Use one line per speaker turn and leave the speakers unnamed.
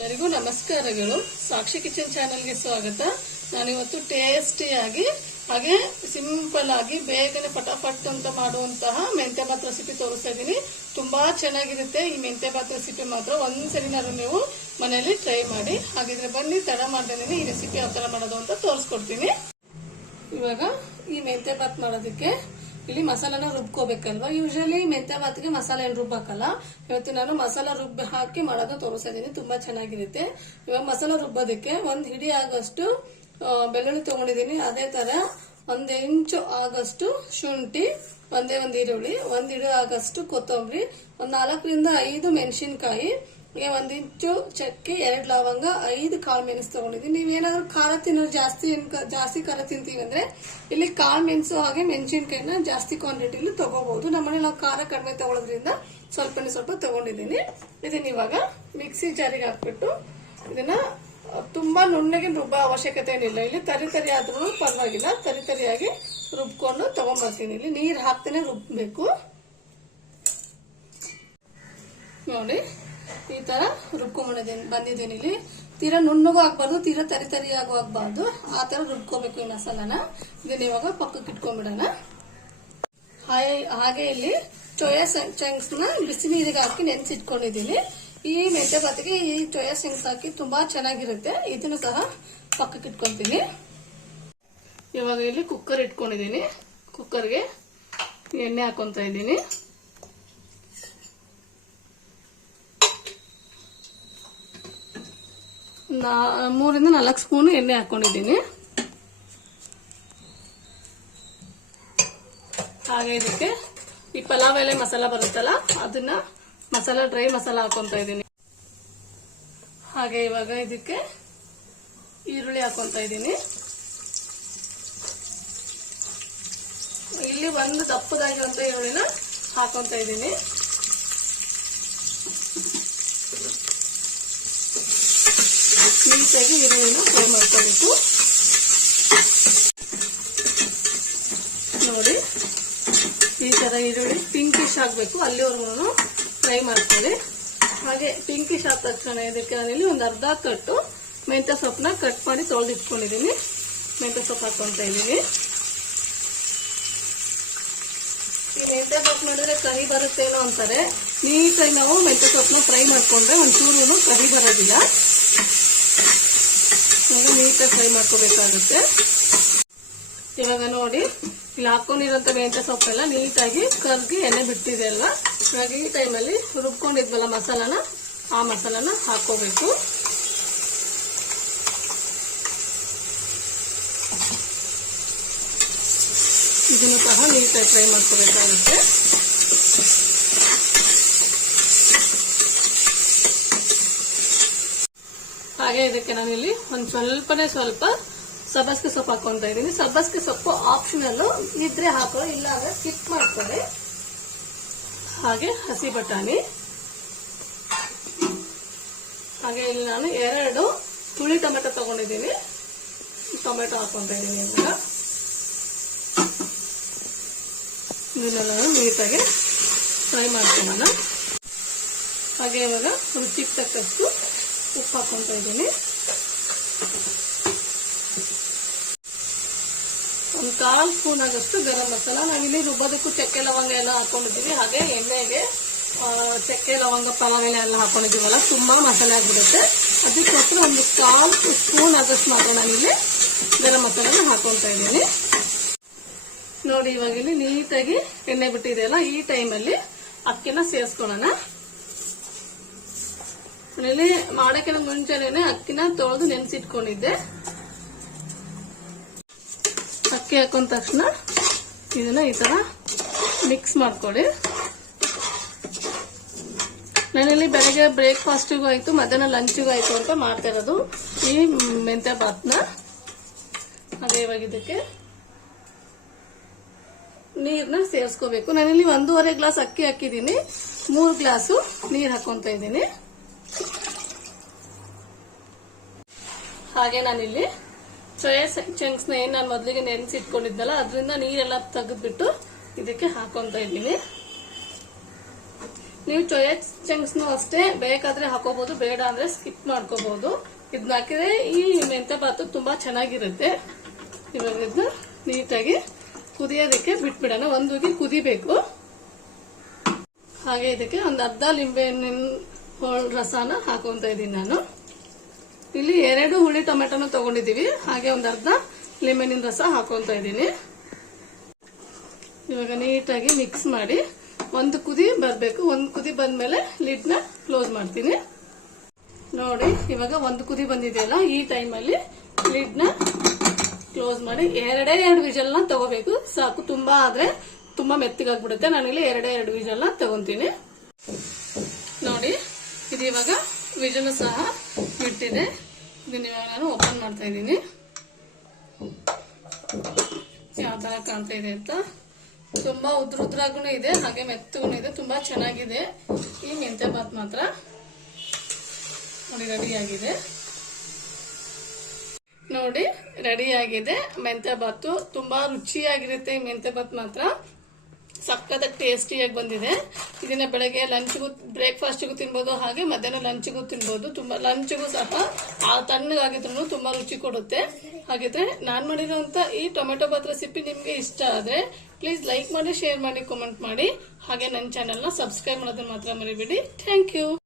ಎಲ್ಲರಿಗೂ ನಮಸ್ಕಾರಗಳು. ಸಾಕ್ಷಿ ಕಿಚನ್ ಚಾನೆಲ್ಗೆ ಸ್ವಾಗತ. ನಾನಿವತ್ತು ಟೇಸ್ಟಿಯಾಗಿ, ಹಾಗೆ ಸಿಂಪಲ್ ಆಗಿ ಬೇಗನೆ ಪಟಾಫಟ್ ಅಂತ ಮಾಡುವಂತಹ ಮೆಂತೆ ಬಾತ್ ರೆಸಿಪಿ ತೋರಿಸ್ತಾ ಇದ್ದೀನಿ ತುಂಬಾ ಚೆನ್ನಾಗಿರುತ್ತೆ. ಈ ಮೆಂತೆ ಬಾತ್ ರೆಸಿಪಿ ಮಾತ್ರ ಒಂದ್ಸರಿನಾದ್ರು ನೀವು ಮನೆಯಲ್ಲಿ ಟ್ರೈ ಮಾಡಿ. ಹಾಗಿದ್ರೆ ಬನ್ನಿ, ತಡ ಮಾಡ್ದೇನೆ ಈ ರೆಸಿಪಿ ಯಾವ ತರ ಮಾಡೋದು ಅಂತ ತೋರಿಸ್ಕೊಡ್ತೀನಿ. ಇವಾಗ ಈ ಮೆಂತೆ ಬಾತ್ ಮಾಡೋದಕ್ಕೆ ಇಲ್ಲಿ ಮಸಾಲಾನ ರುಬ್ಕೋಬೇಕಲ್ವಾ? ಯೂಶಲಿ ಮೆಂತ್ಯ ಬಾತ್ಗೆ ಮಸಾಲೆ ಏನು ರುಬ್ಬಾಕಲ್ಲ? ಇವತ್ತು ನಾನು ಮಸಾಲ ರುಬ್ಬಿ ಹಾಕಿ ಮಾಡೋದು ತೋರಿಸ್ತಾ ತುಂಬಾ ಚೆನ್ನಾಗಿರುತ್ತೆ. ಇವಾಗ ಮಸಾಲ ರುಬ್ಬೋದಕ್ಕೆ ಒಂದ್ ಹಿಡಿ ಆಗಷ್ಟು ಬೆಳ್ಳುಳ್ಳಿ ತಗೊಂಡಿದ್ದೀನಿ ಅದೇ ತರ ಒಂದ್ ಇಂಚು ಆಗಷ್ಟು ಶುಂಠಿ, ಒಂದೇ ಒಂದ್ ಈರುಳ್ಳಿ, ಒಂದ್ ಹಿಡಿ ಆಗಷ್ಟು ಕೊತ್ತಂಬರಿ, ಒಂದ್ ನಾಲ್ಕರಿಂದ ಐದು ಮೆಣಸಿನ್ಕಾಯಿ ಹಾಗೆ ಒಂದ್ ಇಂಚು, ಚಕ್ಕೆ, ಎರಡು ಲವಂಗ, ಐದು ಕಾಳು ಮೆಣಸು ತಗೊಂಡಿದ್ದೀನಿ ನೀವೇನಾದ್ರೂ ಖಾರ ತಿನ್ನೋರು ಜಾಸ್ತಿ ಜಾಸ್ತಿ ಖಾರ ತಿಂತೀವಿ ಅಂದ್ರೆ ಇಲ್ಲಿ ಕಾಳು ಮೆಣಸು ಹಾಗೆ ಮೆಣಸಿನ್ಕಾಯಿನ ಜಾಸ್ತಿ ಕ್ವಾಂಟಿಟಿಲಿ ತಗೋಬಹುದು ನಮ್ಮನೆ ನಾವು ಖಾರ ಕಡಿಮೆ ತಗೊಳೋದ್ರಿಂದ ಸ್ವಲ್ಪ ಸ್ವಲ್ಪ ತಗೊಂಡಿದ್ದೀನಿ ಇದನ್ನ ಇವಾಗ ಮಿಕ್ಸಿ ಜಾರಿಗೆ ಹಾಕ್ಬಿಟ್ಟು ಇದನ್ನ ತುಂಬಾ ನುಣ್ಣಗೆ ರುಬ್ಬ ಅವಶ್ಯಕತೆ ಏನಿಲ್ಲ. ಇಲ್ಲಿ ತರಿ ತರಿ ಆದ್ರೂ ಪರವಾಗಿಲ್ಲ. ತರಿ ತರಿಯಾಗಿ ರುಬ್ಕೊಂಡು ತಗೊಂಡ್ಬರ್ತೀನಿ ಇಲ್ಲಿ ನೀರು ಹಾಕ್ತೇನೆ ರುಬ್ಬಬೇಕು ನೋಡಿ. ಈ ತರ ರುಬ್ಕೊಂಡ್ಬಂದಿದ್ದೀನಿ ಬಂದಿದ್ದೀನಿ ಇಲ್ಲಿ. ತೀರಾ ನುಣ್ಣಗೂ ಆಗ್ಬಾರ್ದು, ತೀರಾ ತರಿ ತರಿಯಾಗೂ ಆಗ್ಬಾರ್ದು. ಆ ತರ ರುಬ್ಕೋಬೇಕು ಈ ಮಸಾಲಾನ. ಇದನ್ನ ಇವಾಗ ಪಕ್ಕಕ್ಕೆ ಇಟ್ಕೊಂಡ್ಬಿಡೋಣ. ಹಾಗೆ- ಹಾಗೆ ಇಲ್ಲಿ ಚೋಯಾ ಚಂಕ್ಸ್ನ ಬಿಸಿ ನೀರಿಗೆ ಹಾಕಿ ನೆನ್ಸಿಟ್ಕೊಂಡಿದ್ದೀನಿ ಈ ಮೆಂತೆ ಬಾತಿಗೆ ಈ ಚೋಯಾ ಚಂಕ್ಸ್ ಹಾಕಿ ತುಂಬಾ ಚೆನ್ನಾಗಿರುತ್ತೆ. ಇದನ್ನು ಸಹ ಪಕ್ಕಕ್ಕೆ ಇಟ್ಕೊಂತೀನಿ ಇವಾಗ ಇಲ್ಲಿ ಕುಕ್ಕರ್ ಇಟ್ಕೊಂಡಿದ್ದೀನಿ ಕುಕ್ಕರ್ಗೆ ಎಣ್ಣೆ ಹಾಕೊಂತ ಇದ್ದೀನಿ. ನಾ- ಮೂರಿಂದ ನಾಲ್ಕು ಸ್ಪೂನ್ ಎಣ್ಣೆ ಹಾಕೊಂಡಿದ್ದೀನಿ. ಹಾಗೆ ಇದಕ್ಕೆ ಈ ಪಲಾವ್ ಎಲೆ ಮಸಾಲ ಬರುತ್ತಲ್ಲ, ಅದನ್ನ ಮಸಾಲ, ಡ್ರೈ ಮಸಾಲ ಹಾಕೊಂತ ಇದ್ದೀನಿ. ಹಾಗೆ ಇವಾಗ ಇದಕ್ಕೆ ಈರುಳ್ಳಿ ಹಾಕೊಂತ ಇದ್ದೀನಿ. ಇಲ್ಲಿ ಒಂದು ದಪ್ಪದಾಗಿರುವಂತ ಈರುಳ್ಳಿನ ಹಾಕೊಂತ ಇದ್ದೀನಿ. ನೀಟಾಗಿ ಈರುಳ್ಳಿನ ಫ್ರೈ ಮಾಡ್ಕೋಬೇಕು. ನೋಡಿ, ಈ ತರ ಈರುಳ್ಳಿ ಪಿಂಕಿಶ್ ಆಗಬೇಕು. ಅಲ್ಲಿವರೆಗೂ ಫ್ರೈ ಮಾಡ್ಕೊಳ್ಳಿ. ಹಾಗೆ ಪಿಂಕಿಶ್ ಆದ ತಕ್ಷಣ ಇದಕ್ಕೆ ನಾನಿಲ್ಲಿ ಒಂದು ಅರ್ಧ ಕಟ್ಟು ಮೆಂತ್ಯ ಸೊಪ್ಪನ್ನ ಕಟ್ ಮಾಡಿ ತೊಳೆದಿಟ್ಕೊಂಡಿದ್ದೀನಿ. ಮೆಂತ್ಯ ಸೊಪ್ಪು ಹಾಕೊಂತ ಇದ್ದೀನಿ. ಈ ಮೆಂತ್ಯ ಸೊಪ್ಪು ಮಾಡಿದ್ರೆ ಕಹಿ ಬರುತ್ತೇನೋ ಅಂತಾರೆ. ನೀಟಾಗಿ ನಾವು ಮೆಂತ್ಯ ಸೊಪ್ಪನ್ನ ಫ್ರೈ ಮಾಡಿಕೊಂಡ್ರೆ ಒಂಚೂರು ಕಹಿ ಬರೋದಿಲ್ಲ. ಇವಾಗ ನೀಟಾಗಿ ಫ್ರೈ ಮಾಡ್ಕೋಬೇಕಾಗುತ್ತೆ. ಇವಾಗ ನೋಡಿ, ಇಲ್ಲಿ ಹಾಕೊಂಡಿರೋಂಥ ಮೆಂತ್ಯ ಸೊಪ್ಪೆಲ್ಲ ನೀಟಾಗಿ ಕರ್ಗಿ ಎಣ್ಣೆ ಬಿಟ್ಟಿದೆ ಅಲ್ವಾ? ಇವಾಗ ಈ ಟೈಮಲ್ಲಿ ರುಬ್ಕೊಂಡಿದ್ವಲ್ಲ ಮಸಾಲಾನ, ಆ ಮಸಾಲಾನ ಹಾಕೋಬೇಕು ಇದನ್ನು ಸಹ ನೀಟಾಗಿ ಫ್ರೈ ಮಾಡ್ಕೋಬೇಕಾಗುತ್ತೆ. ಹಾಗೆ ಇದಕ್ಕೆ ನಾನಿಲ್ಲಿ ಒಂದು ಸ್ವಲ್ಪನೇ ಸ್ವಲ್ಪ ಸಬ್ಬಸ್ಗೆ ಸೊಪ್ಪು ಹಾಕೊಂತ ಇದ್ದೀನಿ. ಸಬ್ಬಸ್ಗೆ ಸೊಪ್ಪು ಆಪ್ಷನಲ್ ಇದ್ರೆ ಹಾಕೋ ಇಲ್ಲ ಅಂದ್ರೆ ಸ್ಕಿಪ್ ಮಾಡ್ಕೊಳ್ಳಿ ಹಾಗೆ ಹಸಿ ಬಟಾಣಿ. ಹಾಗೆ ಇಲ್ಲಿ ನಾನು ಎರಡು ಹುಳಿ ಟೊಮೆಟೊ ತಗೊಂಡಿದ್ದೀನಿ. ಟೊಮೆಟೊ ಹಾಕೊಂತ ಇದ್ದೀನಿ ಇವಾಗ. ಇದನ್ನೆಲ್ಲ ನೀಟಾಗಿ ಫ್ರೈ ಮಾಡ್ಕೊಳ್ಳೋಣ ಹಾಗೆ ಇವಾಗ ರುಚಿಗೆ ತಕ್ಕಷ್ಟು ಉಪ್ಪು ಹಾಕೊಂತ ಇದ್ದೀನಿ. ಒಂದು ಕಾಲು ಸ್ಪೂನ್ ಆಗಷ್ಟು ಗರಂ ಮಸಾಲ. ನಾವಿಲ್ಲಿ ರುಬ್ಬೋದಕ್ಕೂ ಚಕ್ಕೆ ಲವಂಗ ಎಲ್ಲ ಹಾಕೊಂಡಿದ್ದೀವಿ. ಹಾಗೆ ಎಣ್ಣೆಗೆ ಚಕ್ಕೆ ಲವಂಗ, ಪಲಾವ್ ಎಲೆ ಎಲ್ಲ ಹಾಕೊಂಡಿದ್ದೀವಲ್ಲ, ತುಂಬಾ ಮಸಾಲೆ ಆಗ್ಬಿಡುತ್ತೆ. ಅದಕ್ಕೋಸ್ಕರ ಒಂದು ಕಾಲು ಸ್ಪೂನ್ ಆಗಷ್ಟು ಮಾತ್ರ ಇಲ್ಲಿ ಗರಂ ಮಸಾಲೆನ ಹಾಕೊಂತ ಇದ್ದೀನಿ. ನೋಡಿ, ಇವಾಗ ಇಲ್ಲಿ ನೀಟಾಗಿ ಎಣ್ಣೆ ಬಿಟ್ಟಿದೆಯಲ್ಲ ಈ ಟೈಮಲ್ಲಿ ಅಕ್ಕಿನ ಸೇರಿಸ್ಕೊಳ್ಳೋಣ ಇಲ್ಲಿ ಮಾಡೋಕ್ಕಿಂತ ಮುಂಚೆನೇ ಅಕ್ಕಿನ ತೊಳೆದು ನೆನೆಸಿಟ್ಕೊಂಡಿದ್ದೆ. ಅಕ್ಕಿ ಹಾಕೊಂಡ ತಕ್ಷಣ ಇದನ್ನ ಈ ತರ ಮಿಕ್ಸ್ ಮಾಡ್ಕೊಳ್ಳಿ. ನಾನಿಲ್ಲಿ ಬೆಳಗ್ಗೆ ಬ್ರೇಕ್ಫಾಸ್ಟಿಗೂ ಆಯ್ತು, ಮಧ್ಯಾಹ್ನ ಲಂಚಿಗೂ ಆಯ್ತು ಅಂತ ಮಾಡ್ತಾ ಇರೋದು ಈ ಮೆಂತ್ಯ ಬಾತ್ನ ಹಾಗೆ ಇವಾಗ ಇದಕ್ಕೆ ನೀರ್ನ ಸೇರಿಸ್ಕೋಬೇಕು. ನಾನಿಲ್ಲಿ ಒಂದೂವರೆ ಗ್ಲಾಸ್ ಅಕ್ಕಿ ಹಾಕಿದ್ದೀನಿ. ಮೂರು ಗ್ಲಾಸು ನೀರು ಹಾಕೊಂತ ಇದ್ದೀನಿ. ಹಾಗೆ ನಾನಿಲ್ಲಿ ಸೋಯಾ ಚಂಕ್ಸ್ನ ಏನ್ ನಾನು ಮೊದಲಿಗೆ ನೆನೆಸಿಟ್ಕೊಂಡಿದ್ನಲ್ಲ ಅದರಿಂದ ನೀರೆಲ್ಲ ತೆಗೆದ್ಬಿಟ್ಟು ಇದಕ್ಕೆ ಹಾಕೊಂತ ಇದ್ದೀನಿ. ನೀವು ಚೊಯಾ ಚಂಕ್ಸ್ನು ಅಷ್ಟೇ ಬೇಕಾದ್ರೆ ಹಾಕೋಬಹುದು ಬೇಡ ಅಂದ್ರೆ ಸ್ಕಿಪ್ ಮಾಡ್ಕೋಬಹುದು ಇದನ್ನ ಹಾಕಿದ್ರೆ ಈ ಮೆಂತೆ ಬಾತು ತುಂಬಾ ಚೆನ್ನಾಗಿರುತ್ತೆ. ಇವಾಗ ಇದು ನೀಟಾಗಿ ಕುದಿಯೋದಕ್ಕೆ ಬಿಟ್ಬಿಡೋಣ ಒಂದು ಕುದಿಬೇಕು. ಹಾಗೆ ಇದಕ್ಕೆ ಒಂದು ಅರ್ಧ ಲಿಂಬೆ ಹಣ್ಣಿನ ರಸನ ಹಾಕೊಂತ ಇದ್ದೀನಿ ನಾನು. ಇಲ್ಲಿ ಎರಡು ಹುಳಿ ಟೊಮೆಟೊನ ತಗೊಂಡಿದ್ದೀವಿ. ಹಾಗೆ ಒಂದು ಅರ್ಧ ಲೆಮನಿನ ರಸ ಹಾಕೊಂತ ಇದ್ದೀನಿ. ಇವಾಗ ನೀಟಾಗಿ ಮಿಕ್ಸ್ ಮಾಡಿ ಒಂದು ಕುದಿ ಬರಬೇಕು. ಒಂದು ಕುದಿ ಬಂದ್ಮೇಲೆ ಲಿಡ್ನ ಕ್ಲೋಸ್ ಮಾಡ್ತೀನಿ. ನೋಡಿ, ಇವಾಗ ಒಂದು ಕುದಿ ಬಂದಿದೆಯಲ್ಲ, ಈ ಟೈಮಲ್ಲಿ ಲಿಡ್ನ ಕ್ಲೋಸ್ ಮಾಡಿ ಎರಡೇ ಎರಡು ವಿಜಲ್ನ ತಗೋಬೇಕು. ಸಾಕು, ತುಂಬಾ ಆದ್ರೆ ತುಂಬಾ ಮೆತ್ತಗಾಗ್ಬಿಡುತ್ತೆ. ನಾನಿಲ್ಲಿ ಎರಡೇ ಎರಡು ವಿಜಲ್ನ ತಗೊಂತೀನಿ. ನೋಡಿ ಇದು ಇವಾಗ ವಿಜಲ್ ಸಹ ಬಿಟ್ಟಿದೆ ಇದನ್ನ ಇವಾಗ ನಾನು ಓಪನ್ ಮಾಡ್ತಾ ಇದ್ದೀನಿ. ಯಾವ ತರ ಕಾಣ್ತಾ ಇದೆ ಅಂತ. ತುಂಬಾ ಉದ್ರ ಉದ್ರಾಗೂ ಇದೆ, ಹಾಗೆ ಮೆತ್ತಗೂ ಇದೆ, ತುಂಬಾ ಚೆನ್ನಾಗಿದೆ. ಈ ಮೆಂತೆ ಬಾತ್ ಮಾತ್ರ ನೋಡಿ ರೆಡಿ ಆಗಿದೆ. ನೋಡಿ ರೆಡಿ ಆಗಿದೆ. ಮೆಂತೆ ಬಾತು ತುಂಬಾ ರುಚಿಯಾಗಿರುತ್ತೆ ಈ ಮೆಂತೆ ಬಾತ್ ಮಾತ್ರ. ಸಕ್ಕತ್ತಾಗಿ ಟೇಸ್ಟಿಯಾಗಿ ಬಂದಿದೆ. ಇದನ್ನ ಬೆಳಗ್ಗೆ ಲಂಚ್ಗೂ ಬ್ರೇಕ್ಫಾಸ್ಟ್ಗೂ ತಿನ್ಬೋದು, ಹಾಗೆ ಮಧ್ಯಾಹ್ನ ಲಂಚ್ಗೂ ತಿನ್ಬೋದು. ತುಂಬಾ ಲಂಚ್ಗೂ ಸಹ ಆ ತಣ್ಣಗಾಗಿದ್ರು ತುಂಬಾ ರುಚಿ ಕೊಡುತ್ತೆ. ಹಾಗಿದ್ರೆ ನಾನ್ ಮಾಡಿರುವಂತ ಈ ಟೊಮೆಟೊ ಬಾತ್ ರೆಸಿಪಿ ನಿಮ್ಗೆ ಇಷ್ಟ ಆದ್ರೆ ಪ್ಲೀಸ್ ಲೈಕ್ ಮಾಡಿ ಶೇರ್ ಮಾಡಿ ಕಮೆಂಟ್ ಮಾಡಿ. ಹಾಗೆ ನನ್ನ ಚಾನೆಲ್ನ ಸಬ್ಸ್ಕ್ರೈಬ್ ಮಾಡೋದನ್ನ ಮಾತ್ರ ಮರಿಬೇಡಿ. Thank you